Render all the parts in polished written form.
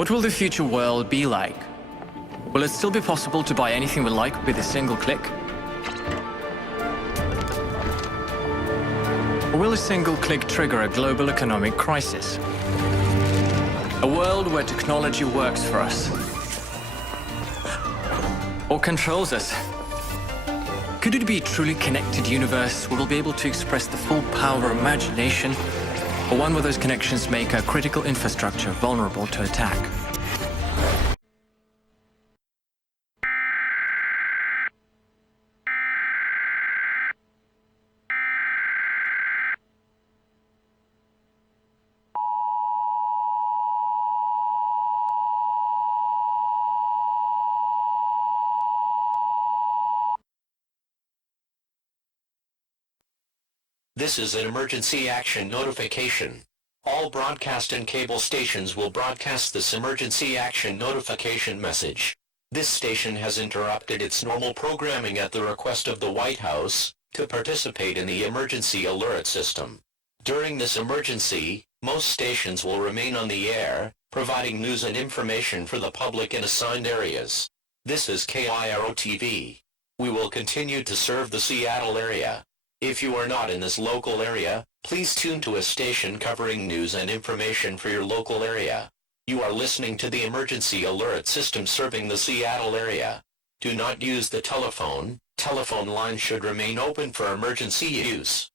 What will the future world be like? Will it still be possible to buy anything we like with a single click? Or will a single click trigger a global economic crisis? A world where technology works for us or controls us? Could it be a truly connected universe where we'll be able to express the full power of imagination, or one where those connections make our critical infrastructure vulnerable to attack? This is an emergency action notification. All broadcast and cable stations will broadcast this emergency action notification message. This station has interrupted its normal programming at the request of the White House to participate in the emergency alert system. During this emergency, most stations will remain on the air, providing news and information for the public in assigned areas. This is KIRO-TV. We will continue to serve the Seattle area. If you are not in this local area, please tune to a station covering news and information for your local area. You are listening to the emergency alert system serving the Seattle area. Do not use the telephone. Telephone lines should remain open for emergency use.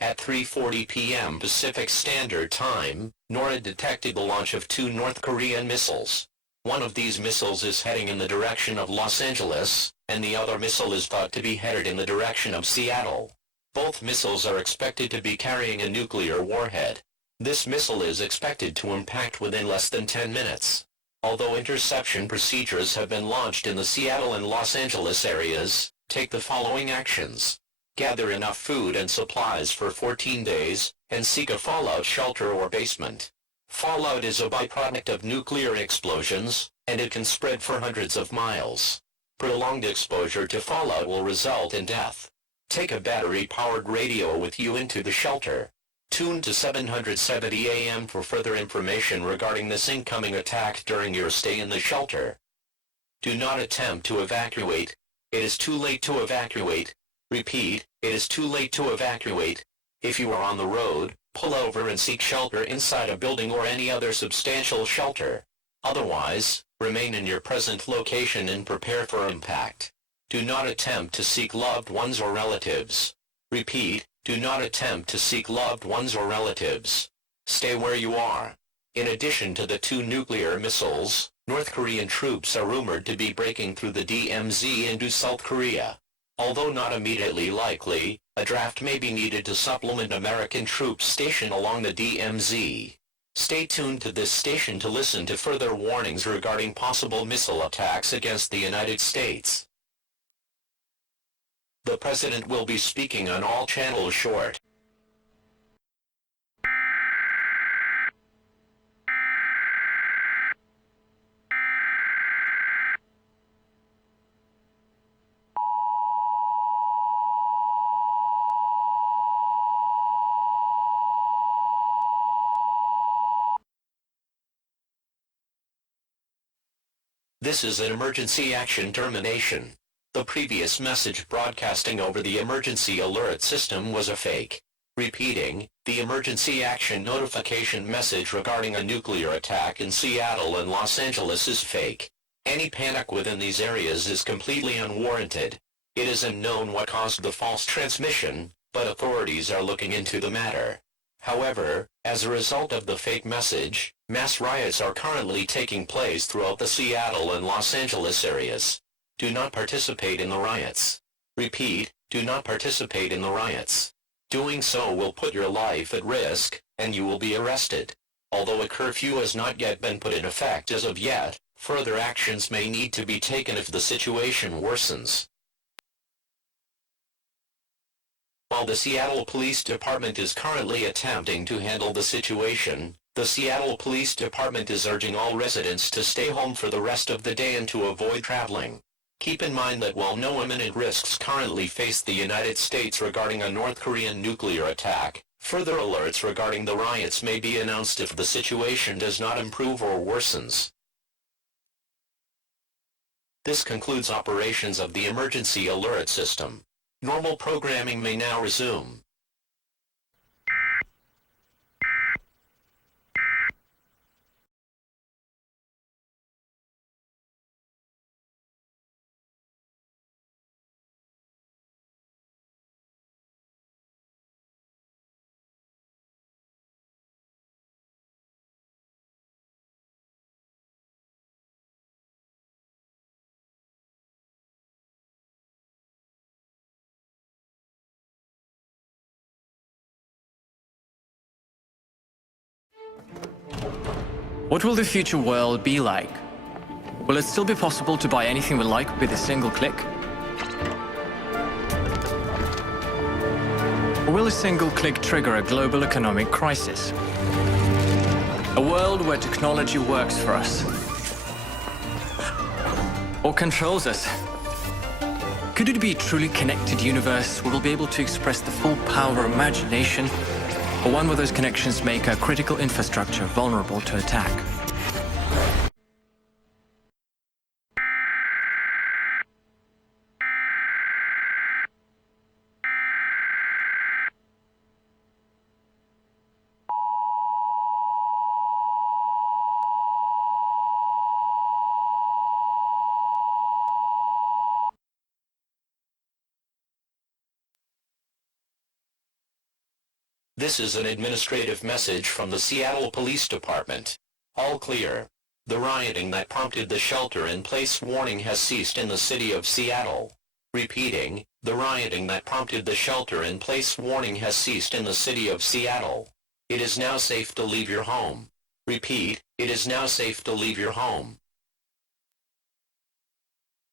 At 3:40 p.m. Pacific Standard Time, NORAD detected the launch of 2 North Korean missiles. One of these missiles is heading in the direction of Los Angeles, and the other missile is thought to be headed in the direction of Seattle. Both missiles are expected to be carrying a nuclear warhead. This missile is expected to impact within less than 10 minutes. Although interception procedures have been launched in the Seattle and Los Angeles areas, take the following actions. Gather enough food and supplies for 14 days, and seek a fallout shelter or basement. Fallout is a byproduct of nuclear explosions, and it can spread for hundreds of miles. Prolonged exposure to fallout will result in death. Take a battery-powered radio with you into the shelter. Tune to 770 AM for further information regarding this incoming attack during your stay in the shelter. Do not attempt to evacuate. It is too late to evacuate. Repeat, it is too late to evacuate. If you are on the road, pull over and seek shelter inside a building or any other substantial shelter. Otherwise, remain in your present location and prepare for impact. Do not attempt to seek loved ones or relatives. Repeat, do not attempt to seek loved ones or relatives. Stay where you are. In addition to the 2 nuclear missiles, North Korean troops are rumored to be breaking through the DMZ into South Korea. Although not immediately likely, a draft may be needed to supplement American troops stationed along the DMZ. Stay tuned to this station to listen to further warnings regarding possible missile attacks against the United States. The President will be speaking on all channels short. This is an emergency action termination. The previous message broadcasting over the emergency alert system was a fake. Repeating, the emergency action notification message regarding a nuclear attack in Seattle and Los Angeles is fake. Any panic within these areas is completely unwarranted. It is unknown what caused the false transmission, but authorities are looking into the matter. However, as a result of the fake message, mass riots are currently taking place throughout the Seattle and Los Angeles areas. Do not participate in the riots. Repeat, do not participate in the riots. Doing so will put your life at risk, and you will be arrested. Although a curfew has not yet been put in effect as of yet, further actions may need to be taken if the situation worsens. While the Seattle Police Department is currently attempting to handle the situation, the Seattle Police Department is urging all residents to stay home for the rest of the day and to avoid traveling. Keep in mind that while no imminent risks currently face the United States regarding a North Korean nuclear attack, Further alerts regarding the riots may be announced if the situation does not improve or worsens. This concludes operations of the emergency alert system. Normal programming may now resume. What will the future world be like? Will it still be possible to buy anything we like with a single click? Or will a single click trigger a global economic crisis? A world where technology works for us or controls us? Could it be a truly connected universe where we'll be able to express the full power of imagination, or one where those connections make our critical infrastructure vulnerable to attack? This is an administrative message from the Seattle Police Department. All clear. The rioting that prompted the shelter-in-place warning has ceased in the city of Seattle. Repeating, the rioting that prompted the shelter-in-place warning has ceased in the city of Seattle. It is now safe to leave your home. Repeat, it is now safe to leave your home.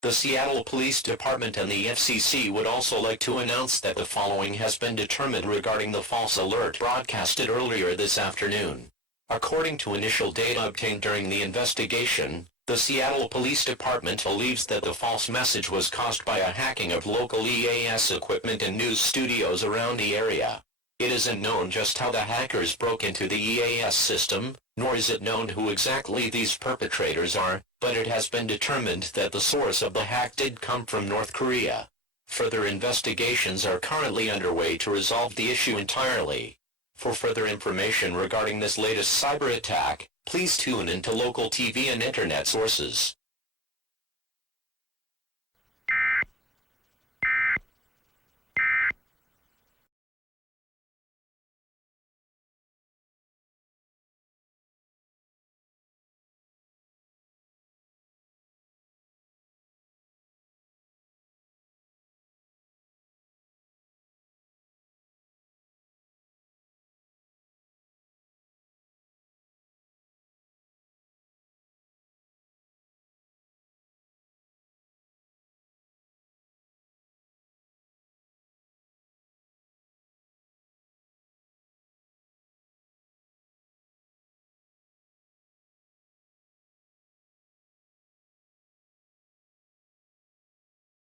The Seattle Police Department and the FCC would also like to announce that the following has been determined regarding the false alert broadcasted earlier this afternoon. According to initial data obtained during the investigation, the Seattle Police Department believes that the false message was caused by a hacking of local EAS equipment and news studios around the area. It isn't known just how the hackers broke into the EAS system, nor is it known who exactly these perpetrators are, but it has been determined that the source of the hack did come from North Korea. Further investigations are currently underway to resolve the issue entirely. For further information regarding this latest cyber attack, please tune into local TV and internet sources.